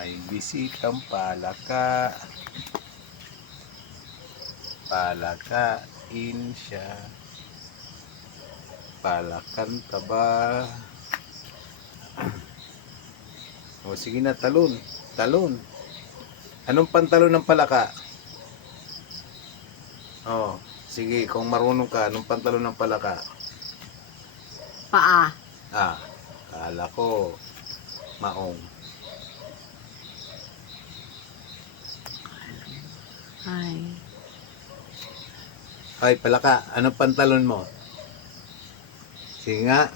May bisitang palaka. Palakain siya. Palakan taba. O sige na, talon. Talon. Anong pantalon ng palaka? Oh, sige, kung marunong ka, anong pantalon ng palaka? Paa. Ah, kala ko maong. Ay. Ay, palaka, anong pantalon mo? Sige nga.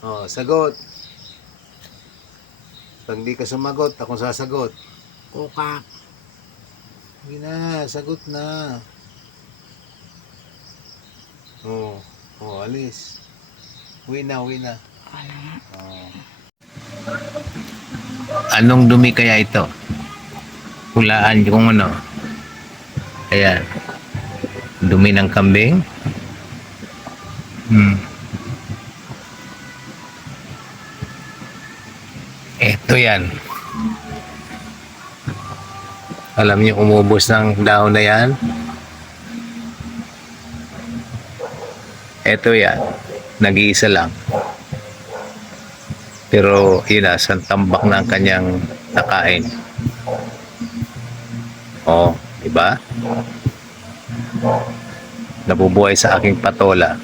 Oh, sagot. Pag di ka sumagot, akong sasagot. Kukak. Sige na, sagot na. Oh, oh, alis. Uwi na, uwi na. Oh. Anong dumi kaya ito? Hulaan kung ano. Ayan. Dumi ng kambing. Ito yan. Alam niyo umubos ng dahon na yan? Ito yan. Nag-iisa lang. Pero yun na, sa tambak na ang kanyang nakain. Oh, diba? Nabubuhay sa aking patola.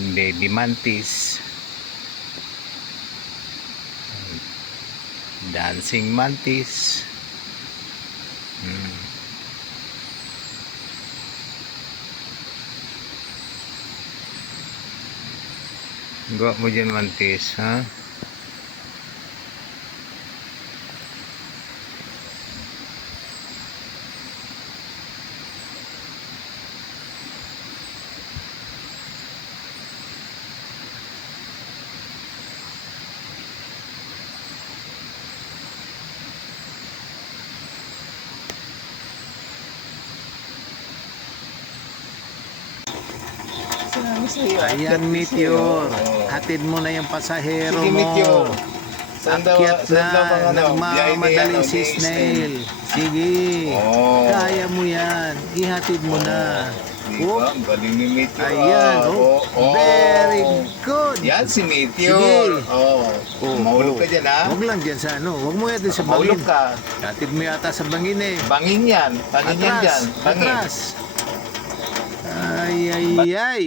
Baby mantis. Dancing mantis. Gawa mo dyan mantis, ha? Ayan, Meteor. Hatid mo na yung pasahero Sige, mo. Meteor. Akyat na. Nagmamadaling si Snail. Sige. Oh. Kaya mo yan. Ihatid mo na. Oh, Diba? Ang galing ni Meteor. ayan. Oh, very good. Yan si Meteor. Sige. Oh. Mahulog ka dyan, ha? Huwag lang dyan sa ano. Huwag mo yatid sa Mahulog bangin. ka. Hatid mo yata sa bangin eh. Bangin yan. Bangin yan dyan. Bangin. Atras. Ay, ay, ay.